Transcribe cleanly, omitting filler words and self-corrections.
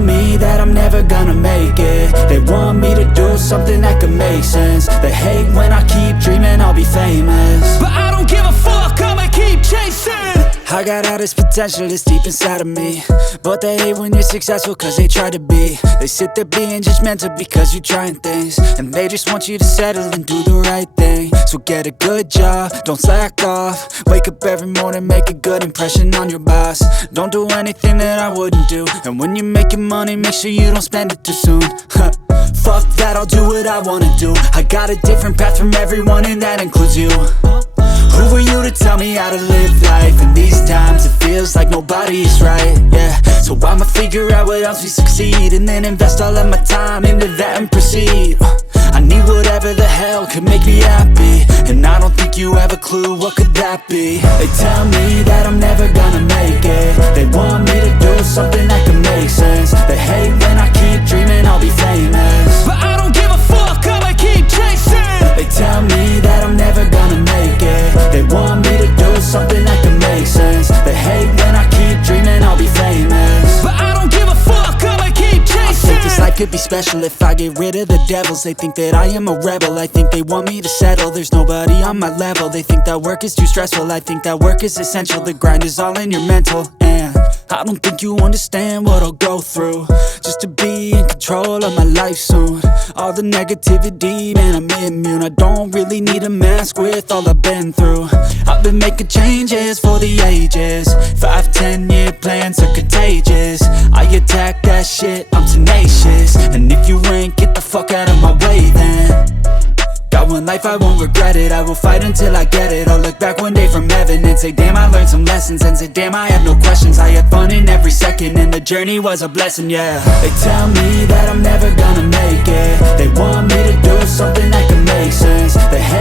me that I'm never gonna make it. They want me to do something that could make sense. They hate when I keep dreaming I'll be famous, but I don't give a fuck, I'ma keep chasing. I got all this potential that's deep inside of me, but they hate when you're successful cause they try to be. They sit there being judgmental because you're trying things, and they just want you to settle and do the right thing. So get a good job, don't slack off. Wake up every morning, make a good impression on your boss. Don't do anything that I wouldn't do, and when you're making money, make sure you don't spend it too soon. Fuck that, I'll do what I wanna do. I got a different path from everyone and that includes you. Who are you to tell me how to live life? In these times it feels like nobody's right, yeah. So I'ma figure out what else we succeed, and then invest all of my time into that and proceed. I need whatever the hell could make me happy, and I don't think you have a clue what could that be. They tell me that I'm never gonna make it. They want me to do something that could make sense. They hate when I keep dreaming I'll be famous, but I don't give a fuck, I'ma keep chasing. They tell me that I'm never gonna make it. They want me to do something that can make sense. They hate when I keep dreaming I'll be famous, but I don't give a fuck, I'ma keep chasing. I think this life could be special if I get rid of the devils. They think that I am a rebel, I think they want me to settle. There's nobody on my level. They think that work is too stressful, I think that work is essential. The grind is all in your mental, and I don't think you understand what I'll go through just to be in control of my life soon. All the negativity, man, I'm immune. I don't really need a mask with all I've been through. I've been making changes for the ages. 5-10 year plans are contagious. I attack that shit, I'm tenacious. And if you ain't, get the fuck out of my way then. Got one life, I won't regret it. I will fight until I get it. I'll look back one day from heaven and say, damn, I learned some lessons. And say, damn, I have no questions. I had fun in every second, and the journey was a blessing, yeah. They tell me that I'm never gonna make it. They want me to do something that can make sense. They hate